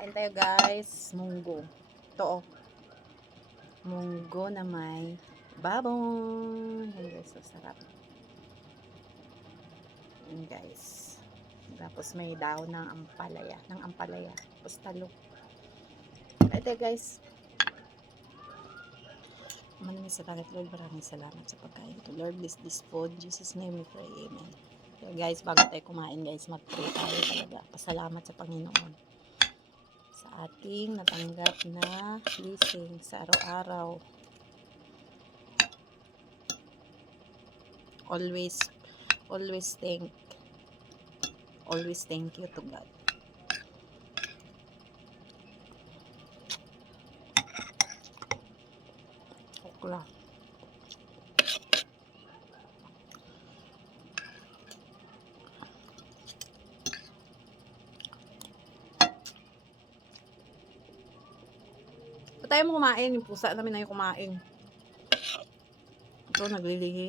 Kain tayo guys. Munggo. Ito oh. Munggo na may babon. Yan guys, so sarap. Yan guys. Tapos may daon ng ampalaya. Tapos talo. Kain tayo guys. Maraming salamat Lord. Maraming salamat sa pagkain ito. Lord, bless this food. In Jesus' name we pray. Amen. Kaya guys, bago tayo kumain guys, mag-pray tayo talaga. Pasalamat sa Panginoon sa ating natanggap na blessing sa araw-araw. Always thank you to God. Okra. Tayo mo kumain, yung pusa namin na yung kumain. Ito, naglilihi.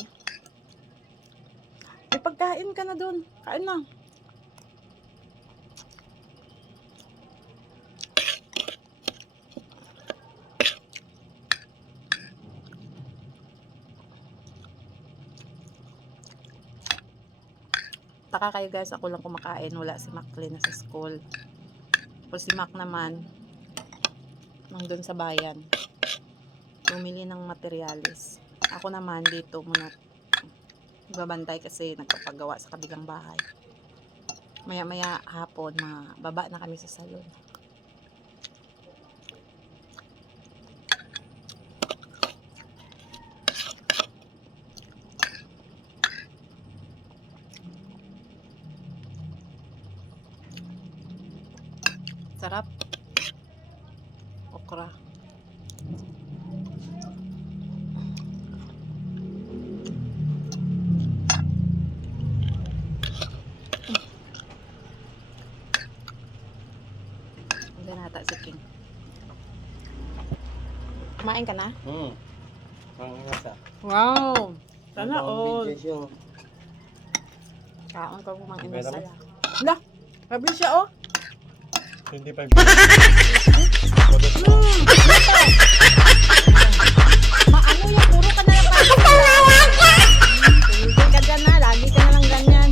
May pagkain ka na dun. Kain na. Taka kayo guys, ako lang kumakain. Wala si Macklin na sa school. Tapos si Mac naman, nandun sa bayan. Bumili ng materialis. Ako naman dito muna babantay kasi nagpapagawa sa kabilang bahay. Maya hapon baba na kami sa salon. Sarap. Okra. Nata si King. Kumain ka na? Wow! Sana all. Kaon ka kumain na saya. Lah! Sabi siya oh! 25. Maano yan? Puro ka na lang hindi ka dyan na. Lagi ka na lang ganyan.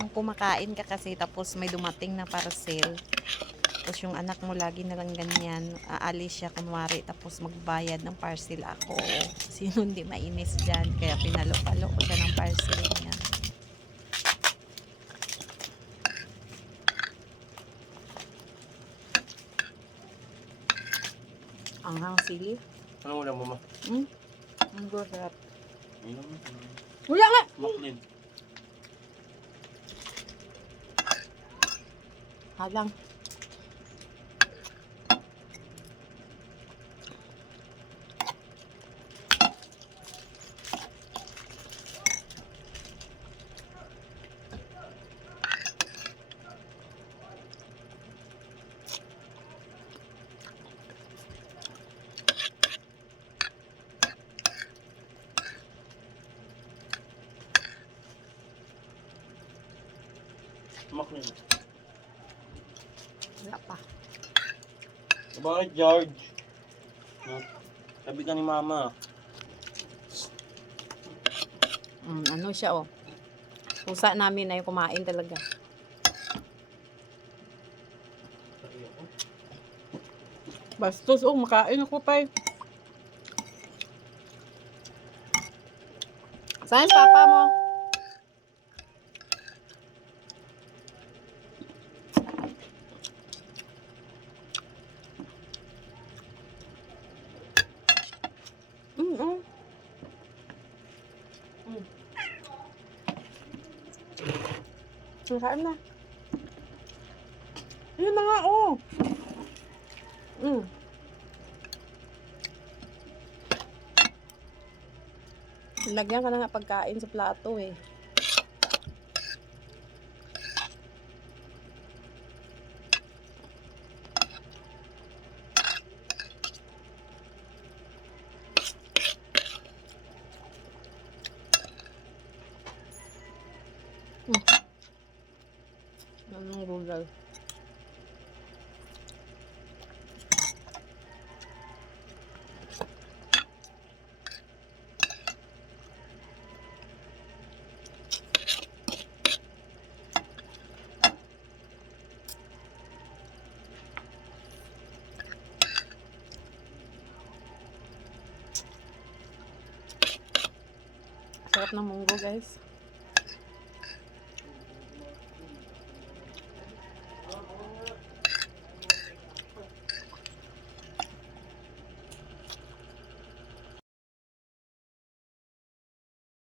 Kung kumakain ka kasi tapos may dumating na parcel, tapos yung anak mo lagi na lang ganyan, aalis siya kunwari tapos magbayad ng parcel ako. Sino hindi mainis dyan? Kaya pinalo-palo ko siya ng parcel niya. Anghang sili. Ano ulam mo ma? Ang sarap. Ulam mo. Wala nga! Macklin. Halang. Macklin. Wala pa. Bakit George? Sabi ka ni mama. Ano siya oh. Pusa namin ay kumain talaga. Bastos oh, makain ako pa. Saan papa mo? Kain na. Yun na nga, oh. Lagyan ka na nga pagkain sa plato, eh. Anong gulay? Sarap ng munggo, guys.